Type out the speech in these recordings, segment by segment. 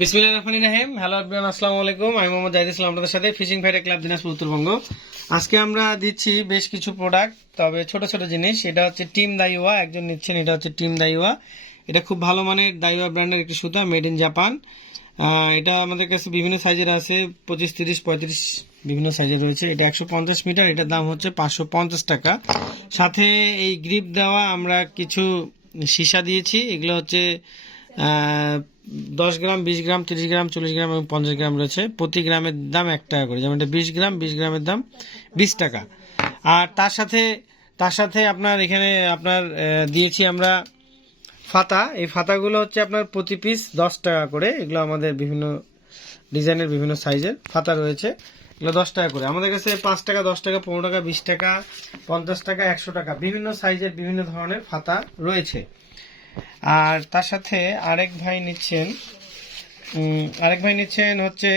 বিসমিল্লাহ রহমান রাহিম। Hello everyone আসসালামু আলাইকুম। আমি মোহাম্মদ জাহিদ ইসলাম, আপনাদের সাথে fishing fighter club Dinajpur, Uttarbanga. আজকে আমরা দিচ্ছি বেশ কিছু প্রোডাক্ট তবে ছোট ছোট জিনিস। এটা হচ্ছে টিম দাইওয়া একজন নিচ্ছেন, এটা হচ্ছে টিম দাইওয়া এটা খুব ভালো মানের দাইওয়া ব্র্যান্ডের একটি সুতা মেড ইন জাপান এটা আমাদের কাছে বিভিন্ন সাইজের আছে, পঁচিশ, তিরিশ, পঁয়ত্রিশ, বিভিন্ন সাইজের রয়েছে। এটা একশো পঞ্চাশ মিটার, এটার দাম হচ্ছে পাঁচশো পঞ্চাশ টাকা। সাথে এই গ্রিপ দেওয়া আমরা কিছু সীসা দিয়েছি। এগুলো হচ্ছে দশ গ্রাম, বিশ গ্রাম, তিরিশ গ্রাম, চল্লিশ গ্রাম এবং পঞ্চাশ গ্রাম রয়েছে। প্রতি গ্রামের দাম এক টাকা করে। যেমন এটা বিশ গ্রাম, বিশ গ্রামের দাম বিশ টাকা। আর তার সাথে তার সাথে আপনার এখানে আপনার দিয়েছি আমরা ফাতা। এই ফাতাগুলো হচ্ছে আপনার প্রতি পিস দশ টাকা করে। এগুলো আমাদের বিভিন্ন ডিজাইনের, বিভিন্ন সাইজের ফাতা রয়েছে। এগুলো দশ টাকা করে। আমাদের কাছে পাঁচ টাকা, দশ টাকা, পনেরো টাকা, বিশ টাকা, পঞ্চাশ টাকা, একশো টাকা বিভিন্ন সাইজের বিভিন্ন ধরনের ফাতা রয়েছে। আর তার সাথে আরেক ভাই নিচ্ছেন আরেক ভাই নিচ্ছেন হচ্ছে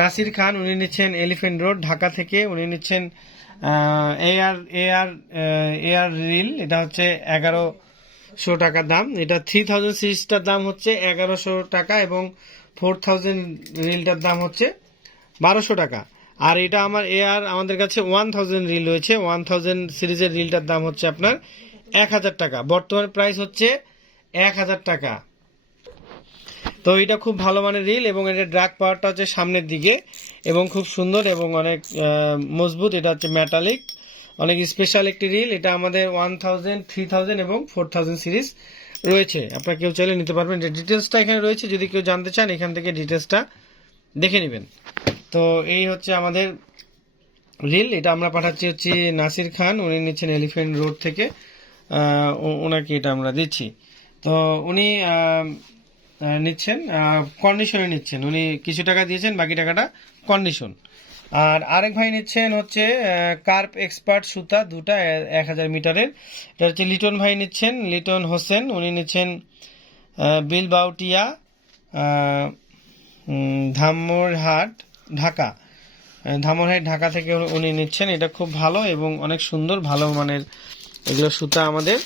নাসির খান, উনি নিচ্ছেন এলিফেন্ট রোড, ঢাকা থেকে। উনি নিচ্ছেন এআর এআর এআর রিল এটা হচ্ছে এগারোশো টাকা দাম। এটা থ্রি থাউজেন্ড সিরিজটার দাম হচ্ছে এগারোশো টাকা এবং ফোর থাউজেন্ড রিলটার দাম হচ্ছে বারোশো টাকা। আর এটা আমার এআর আমাদের কাছে ওয়ান থাউজেন্ড রিল রয়েছে। ওয়ান থাউজেন্ড সিরিজের রিলটার দাম হচ্ছে আপনার এক হাজার টাকা। বর্তমান প্রাইস হচ্ছে এক হাজার টাকা। তো এটা খুব ভালো মানের রিল এবং এটা ড্রাগ পাওয়ারটা হচ্ছে সামনের দিকে এবং খুব সুন্দর এবং অনেক মজবুত। এটা হচ্ছে মেটালিক অনেক স্পেশাল একটি রিল। এটা আমাদের ওয়ান থাউজেন্ড থ্রি থাউজেন্ড এবং ফোর থাউজেন্ড সিরিজ রয়েছে। আপনারা কেউ চাইলে নিতে পারবেন। ডিটেলসটা এখানে রয়েছে, যদি কেউ জানতে চান, এখান থেকে ডিটেলসটা দেখে নেবেন। তো এই হচ্ছে আমাদের রিল। এটা আমরা পাঠাচ্ছি হচ্ছে নাসির খান। উনি নিচ্ছেন এলিফেন্ট রোড থেকে। ওনাকে এটা আমরা দিচ্ছি। তো উনি নিচ্ছেন কন্ডিশনে নিচ্ছেন। উনি কিছু টাকা দিয়েছেন, বাকি টাকাটা কন্ডিশন আর আরেক ভাই নিচ্ছেন হচ্ছে কার্প এক্সপার্ট সুতা দুটা এক হাজার মিটারের। এটা হচ্ছে লিটন ভাই নিচ্ছেন, লিটন হোসেন। উনি নিচ্ছেন বিল বাউটিয়া ধামরহাট, ঢাকা। ধামরহাট, ঢাকা থেকে উনি নিচ্ছেন। এটা খুব ভালো এবং অনেক সুন্দর, ভালো মানের এগুলো সুতা আমাদের।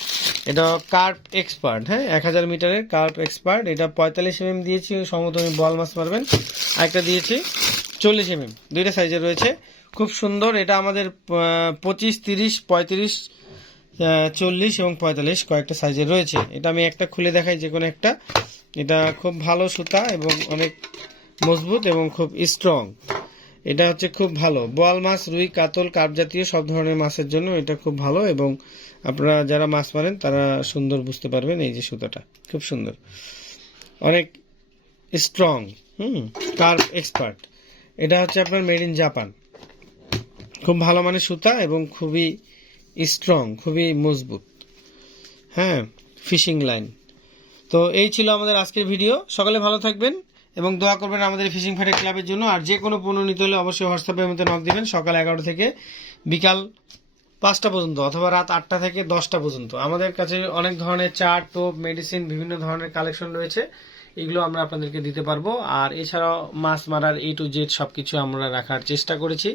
এটা কার্প এক্সপার্ট হ্যাঁ? এক হাজার মিটারের কার্প এক্সপার্ট এটা পঁয়তাল্লিশ এমএম দিয়েছি সমতমি বল মাছ মারবেন। আরেকটা দিয়েছি, চল্লিশ এমএম দুইটা সাইজের রয়েছে। খুব সুন্দর, এটা আমাদের পঁচিশ, তিরিশ, পঁয়ত্রিশ চল্লিশ এবং পঁয়তাল্লিশ কয়েকটা সাইজের রয়েছে। এটা আমি একটা খুলে দেখাই যে কোনো একটা। এটা খুব ভালো সুতা এবং অনেক মজবুত এবং খুব স্ট্রং এটা হচ্ছে খুব ভালো। বোয়াল মাছ, রুই, কাতল কাপ জাতীয় সব ধরনের মাছের জন্য এটা খুব ভালো এবং আপনারা যারা মাছ মারেন তারা সুন্দর বুঝতে পারবেন এই যে সুতাটা। খুব সুন্দর। অনেক স্ট্রং হুম কার্ভ এক্সপার্ট এটা হচ্ছে আপনার মেড ইন জাপান খুব ভালো মানে সুতা এবং খুবই স্ট্রং খুবই মজবুত। হ্যাঁ ফিশিং লাইন তো এই ছিল আমাদের আজকের ভিডিও সকালে ভালো থাকবেন। এবং দোয়া করবেন আমাদের ফিশিং ফাইটার ক্লাবের জন্য। আর যে কোনো পণ্য নিতে হলে অবশ্যই হোয়াটসঅ্যাপের মধ্যে নক দিবেন। সকাল এগারোটা থেকে বিকাল পাঁচটা পর্যন্ত অথবা রাত আটটা থেকে দশটা পর্যন্ত। আমাদের কাছে অনেক ধরনের চার টোপ মেডিসিন বিভিন্ন ধরনের কালেকশন রয়েছে। এগুলো আমরা আপনাদেরকে দিতে পারব। আর এছাড়াও মাছ মারার এ টু জেড সব কিছু আমরা রাখার চেষ্টা করেছি।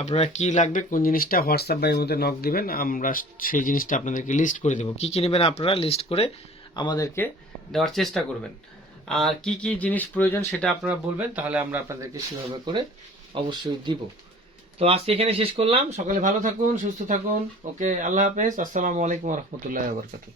আপনারা কি লাগবে, কোন জিনিসটা, হোয়াটসঅ্যাপ বা এর মধ্যে নক দিবেন, আমরা সেই জিনিসটা আপনাদেরকে লিস্ট করে দেবো। কি কি নেবেন আপনারা লিস্ট করে আমাদেরকে দেওয়ার চেষ্টা করবেন। আর কি কি জিনিস প্রয়োজন সেটা আপনারা বলবেন, তাহলে আমরা আপনাদেরকে সেভাবে করে অবশ্যই দিব। তো আজকে এখানে শেষ করলাম। সকালে ভালো থাকুন, সুস্থ থাকুন। ওকে, আল্লাহ হাফেজ। আসসালামু আলাইকুম রহমতুল্লাহ বরকাতুহ।